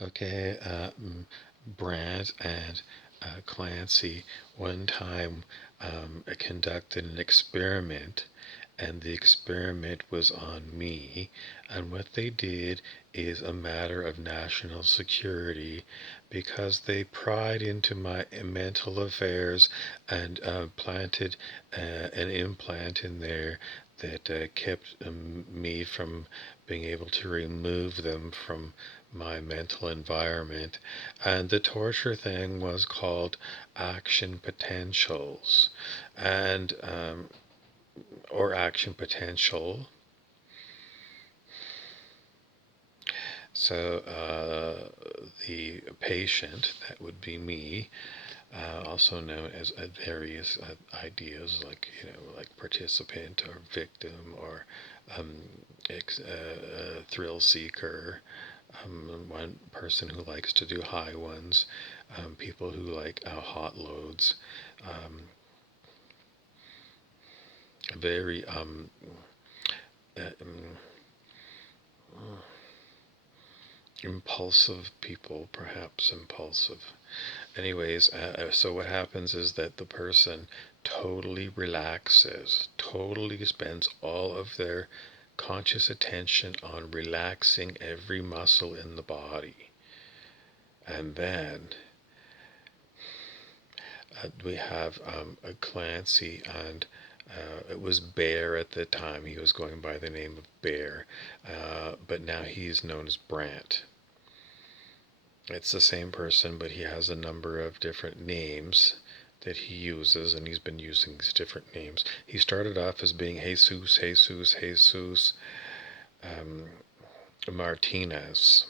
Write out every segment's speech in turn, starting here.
Okay, Brant and Clancy one time conducted an experiment, and the experiment was on me. And what they did is a matter of national security because they pried into my mental affairs and planted an implant in there that kept me from being able to remove them from my mental environment. And the torture thing was called action potentials, and or action potential. So the patient, that would be me, also known as various ideas like like participant or victim or um, thrill seeker, one person who likes to do high ones, people who like hot loads, um, very impulsive people, perhaps impulsive. Anyways, so what happens is that the person totally relaxes, totally spends all of their conscious attention on relaxing every muscle in the body. And then we have a Clancy, and it was Bear at the time. He was going by the name of Bear, but now he's known as Brant. It's the same person, but he has a number of different names that he uses, and he's been using these different names. He started off as being Jesus Martinez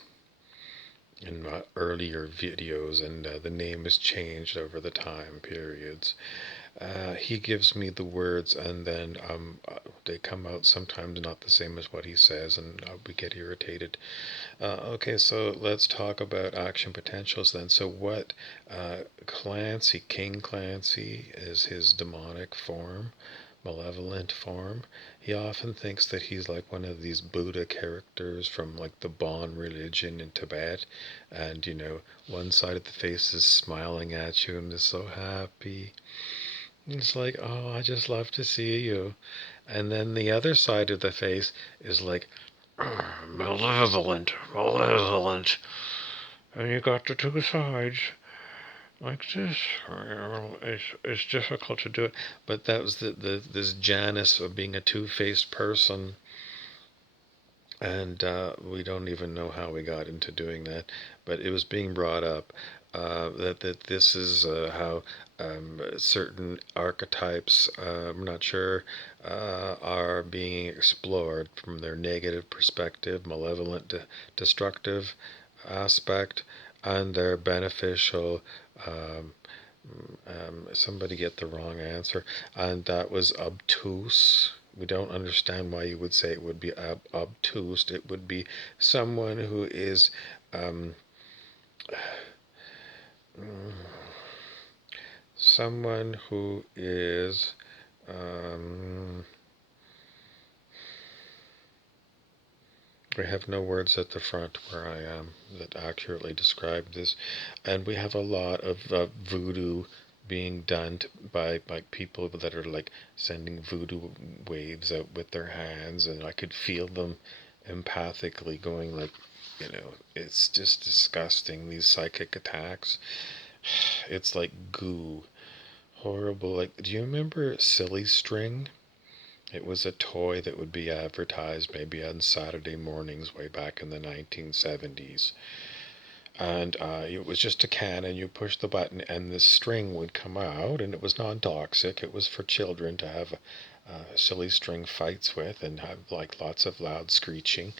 in my earlier videos, and the name has changed over the time periods. He gives me the words, and then they come out sometimes not the same as what he says, and we get irritated. Okay, so let's talk about action potentials then. So, what Clancy, King Clancy, is his demonic form, malevolent form. He often thinks that he's like one of these Buddha characters from like the Bon religion in Tibet, and one side of the face is smiling at you and is so happy. It's like, oh, I just love to see you. And then the other side of the face is like, malevolent, malevolent. And you got the two sides like this. It's difficult to do it. But that was this Janus of being a two-faced person. And we don't even know how we got into doing that. But it was being brought up that this is how certain archetypes, I'm not sure, are being explored from their negative perspective, malevolent, destructive aspect, and their beneficial. Um, Somebody get the wrong answer, and that was obtuse. We don't understand why you would say it would be obtuse. It would be someone who is um, someone who is I have no words at the front where I am that accurately describe this, and we have a lot of voodoo being done by people that are like sending voodoo waves out with their hands, and I could feel them empathically going like, it's just disgusting, these psychic attacks. It's like goo, horrible. Like, do you remember Silly String? It was a toy that would be advertised maybe on Saturday mornings way back in the 1970s. And it was just a can, and you push the button, and the string would come out, and it was non toxic. It was for children to have silly string fights with and have like lots of loud screeching.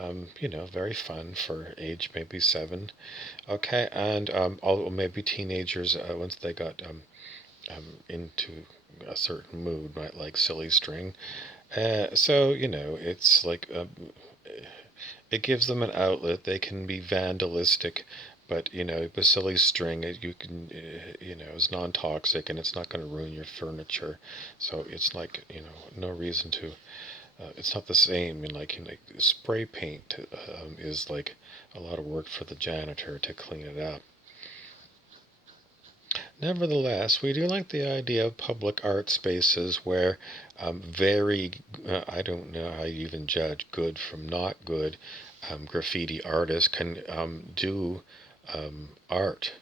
Very fun for age maybe 7. Okay, and maybe teenagers, once they got into a certain mood, might like silly string. So it's like it gives them an outlet. They can be vandalistic, but with silly string, you can it's non-toxic and it's not going to ruin your furniture. So it's like no reason to it's not the same. I mean, like spray paint is like a lot of work for the janitor to clean it up. Nevertheless, we do like the idea of public art spaces where I don't know how you even judge good from not good, graffiti artists can do art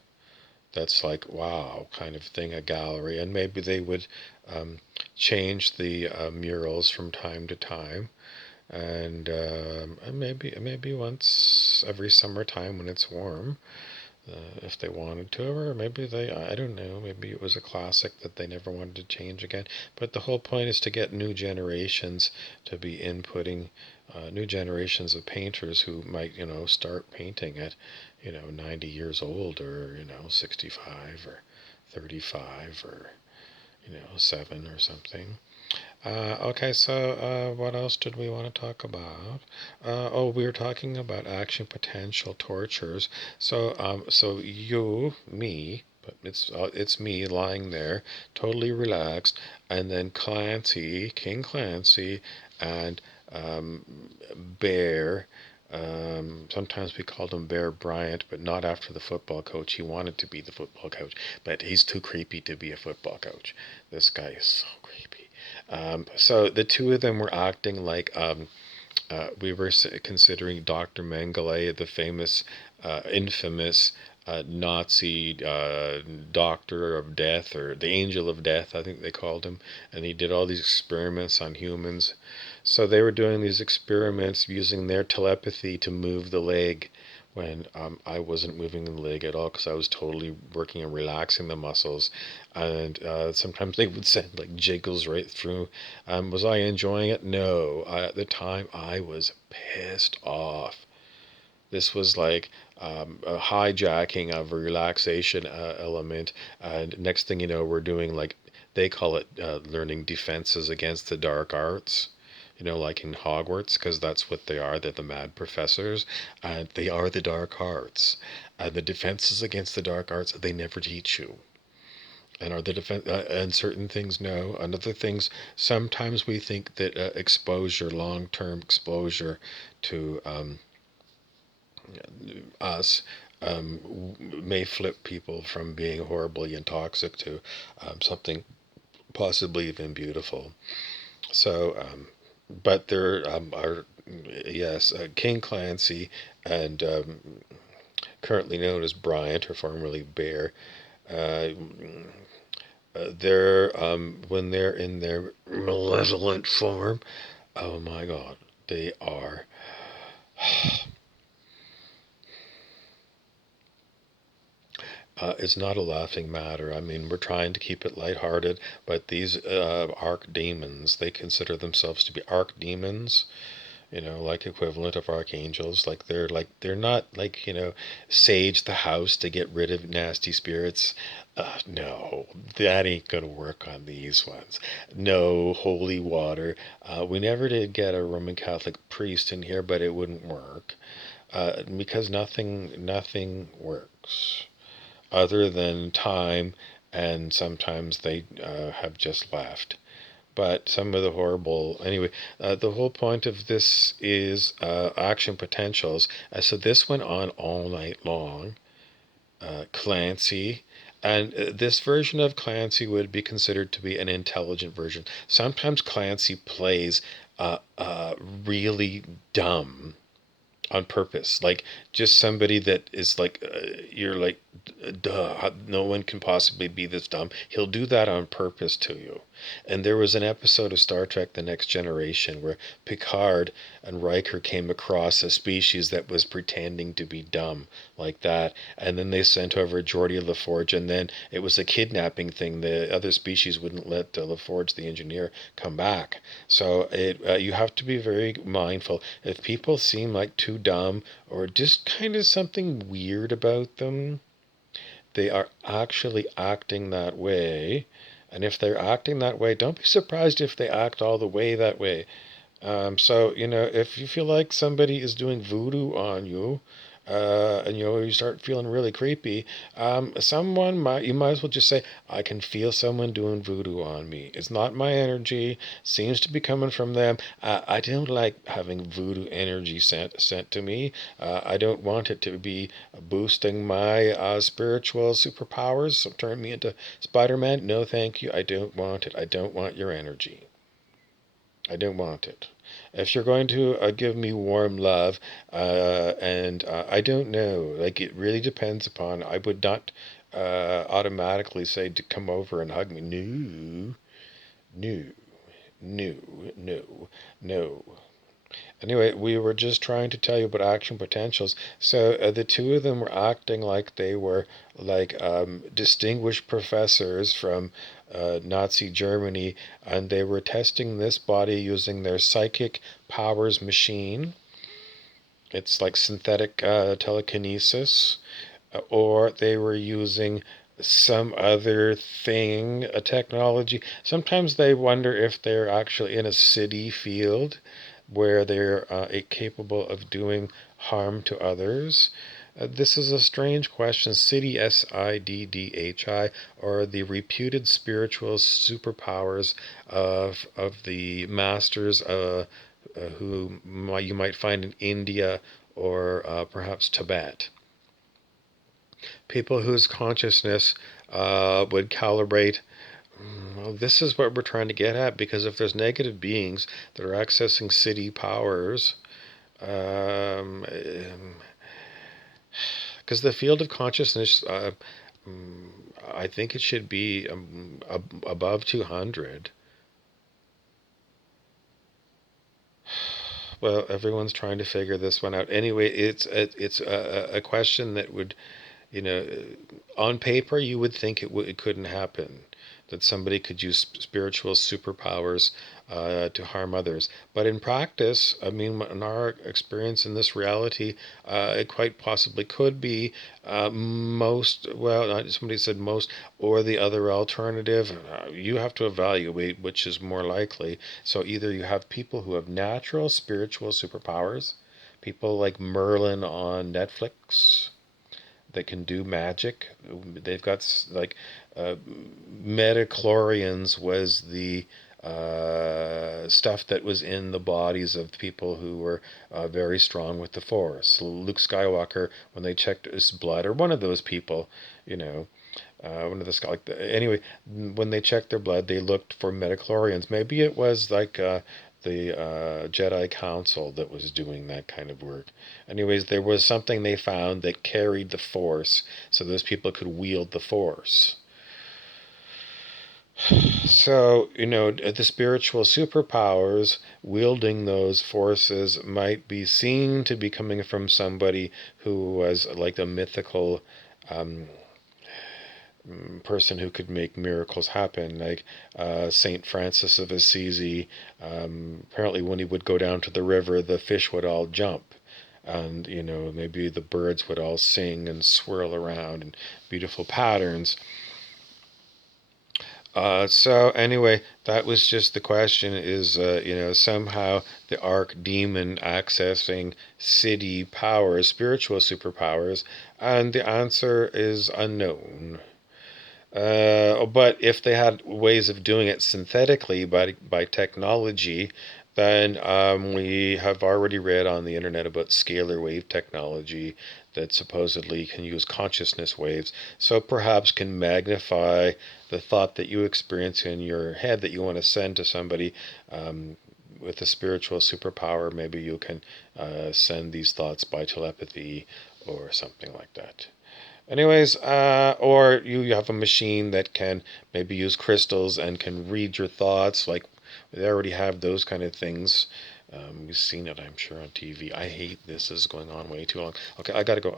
that's like, wow, kind of thing, a gallery. And maybe they would um, change the murals from time to time. And maybe once every summertime when it's warm, if they wanted to, or maybe I don't know, maybe it was a classic that they never wanted to change again. But the whole point is to get new generations to be inputting, new generations of painters who might, start painting at, 90 years old, or, 65 or 35 or, 7 or something. Okay, so what else did we want to talk about? We were talking about action potential tortures. So me, but it's me lying there, totally relaxed, and then King Clancy, and Bear. Sometimes we called him Bear Bryant, but not after the football coach. He wanted to be the football coach, but he's too creepy to be a football coach. This guy is so creepy. So the two of them were acting like we were considering Dr. Mengele, the famous, infamous Nazi doctor of death, or the angel of death, I think they called him. And he did all these experiments on humans. So they were doing these experiments using their telepathy to move the leg when I wasn't moving the leg at all, because I was totally working on relaxing the muscles. And sometimes they would send like jiggles right through. Was I enjoying it? No. At the time, I was pissed off. This was like a hijacking of a relaxation element. And next thing you know, we're doing, like, they call it learning defenses against the dark arts. Like in Hogwarts, because that's what they are. They're the mad professors, and they are the dark arts. And the defenses against the dark arts, they never teach you. And are the defense and certain things, no. And other things, sometimes we think that exposure, long-term exposure to us, may flip people from being horribly and toxic to something possibly even beautiful. So, but there are, yes, King Clancy, and currently known as Bryant, or formerly Bear. Uh, they're when they're in their malevolent form. Oh my God, they are. It's not a laughing matter. I mean, we're trying to keep it lighthearted, but these archdemons, they consider themselves to be archdemons, like equivalent of archangels. They're not like, sage the house to get rid of nasty spirits. No, that ain't gonna work on these ones. No holy water. We never did get a Roman Catholic priest in here, but it wouldn't work because nothing works other than time, and sometimes they have just left. But some of the horrible, anyway, the whole point of this is action potentials. So this went on all night long. Clancy. And this version of Clancy would be considered to be an intelligent version. Sometimes Clancy plays really dumb on purpose, like just somebody that is like, you're like, duh, no one can possibly be this dumb. He'll do that on purpose to you. And there was an episode of Star Trek The Next Generation where Picard and Riker came across a species that was pretending to be dumb like that, and then they sent over Geordi LaForge, and then it was a kidnapping thing. The other species wouldn't let LaForge, the engineer, come back. So you have to be very mindful. If people seem like too dumb, or just kind of something weird about them, they are actually acting that way. And if they're acting that way, don't be surprised if they act all the way that way. So, if you feel like somebody is doing voodoo on you, and you start feeling really creepy, you might as well just say, I can feel someone doing voodoo on me. It's not my energy, seems to be coming from them. I don't like having voodoo energy sent to me. I don't want it to be boosting my spiritual superpowers, so turn me into Spider-Man. No, thank you. I don't want it. I don't want your energy. I don't want it. If you're going to give me warm love, and I don't know, like it really depends upon. I would not automatically say to come over and hug me. No, no, no, no, no. Anyway, we were just trying to tell you about action potentials. So the two of them were acting like they were like distinguished professors from Nazi Germany, and they were testing this body using their psychic powers machine. It's like synthetic telekinesis, or they were using some other thing, a technology. Sometimes they wonder if they're actually in a city field where they're capable of doing harm to others. This is a strange question. City, SIDDHI, or the reputed spiritual superpowers of the masters who you might find in India or perhaps Tibet. People whose consciousness would calibrate. Well, this is what we're trying to get at, because if there's negative beings that are accessing city powers, because the field of consciousness, I think it should be above 200. Well, everyone's trying to figure this one out. Anyway, it's a question that would, you know, on paper you would think it couldn't happen, that somebody could use spiritual superpowers to harm others. But in practice, I mean, in our experience in this reality, it quite possibly could be somebody said most, or the other alternative. You have to evaluate which is more likely. So either you have people who have natural spiritual superpowers, people like Merlin on Netflix, that can do magic. They've got like metachlorians was the stuff that was in the bodies of people who were very strong with the Force. Luke Skywalker, when they checked his blood, or one of those people, you know, one of anyway, when they checked their blood, they looked for metachlorians. Maybe it was like the Jedi Council that was doing that kind of work. Anyways, there was something they found that carried the Force, so those people could wield the Force. So, the spiritual superpowers wielding those forces might be seen to be coming from somebody who was like a mythical person who could make miracles happen, like Saint Francis of Assisi. Apparently, when he would go down to the river, the fish would all jump, and maybe the birds would all sing and swirl around in beautiful patterns. So anyway, that was just the question: is somehow the archdemon accessing city powers, spiritual superpowers, and the answer is unknown. But if they had ways of doing it synthetically by technology, then we have already read on the internet about scalar wave technology that supposedly can use consciousness waves, so perhaps can magnify the thought that you experience in your head that you want to send to somebody. With a spiritual superpower, maybe you can send these thoughts by telepathy or something like that. Anyways, or you have a machine that can maybe use crystals and can read your thoughts. Like they already have those kind of things. We've seen it, I'm sure, on TV. I hate this. This is going on way too long. Okay, I gotta go.